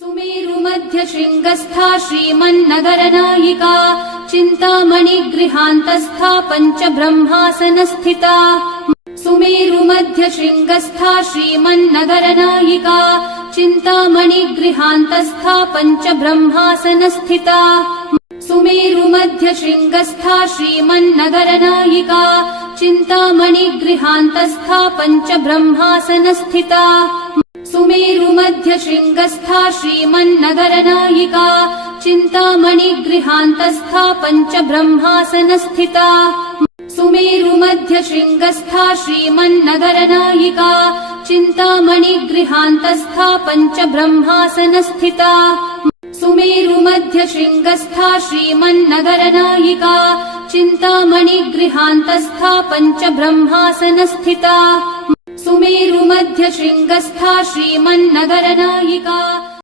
सुमेरुमध्यशृङ्गस्था श्रीमन्नगरनायिका चिन्तामणिगृहान्तस्था पञ्चब्रह्मासनस्थिता। सुमेरुमध्यशृङ्गस्था श्रीमन्नगरनायिका चिन्तामणिगृहान्तस्था पञ्चब्रह्मासनस्थिता। सुमेरुमध्यशृङ्गस्था श्रीमन्नगरनायिका चिन्तामणिगृहान्तस्था पञ्चब्रह्मासनस्थिता। सुमेरुमध्यशृङ्गस्था श्रीमन्नगरनायिका चिन्तामणिगृहान्तस्था पञ्चब्रह्मासनस्थिता। सुमेरुमध्यशृङ्गस्था श्रीमन्नगरनायिका चिन्तामणिगृहान्तस्था पञ्चब्रह्मासनस्थिता। सुमेरुमध्यशृङ्गस्था श्रीमन्नगरनायिका चिन्तामणिगृहान्तस्था पञ्चब्रह्मासनस्थिता। सुमेरुमध्यशृङ्गस्था श्रीमन्नगरनायिका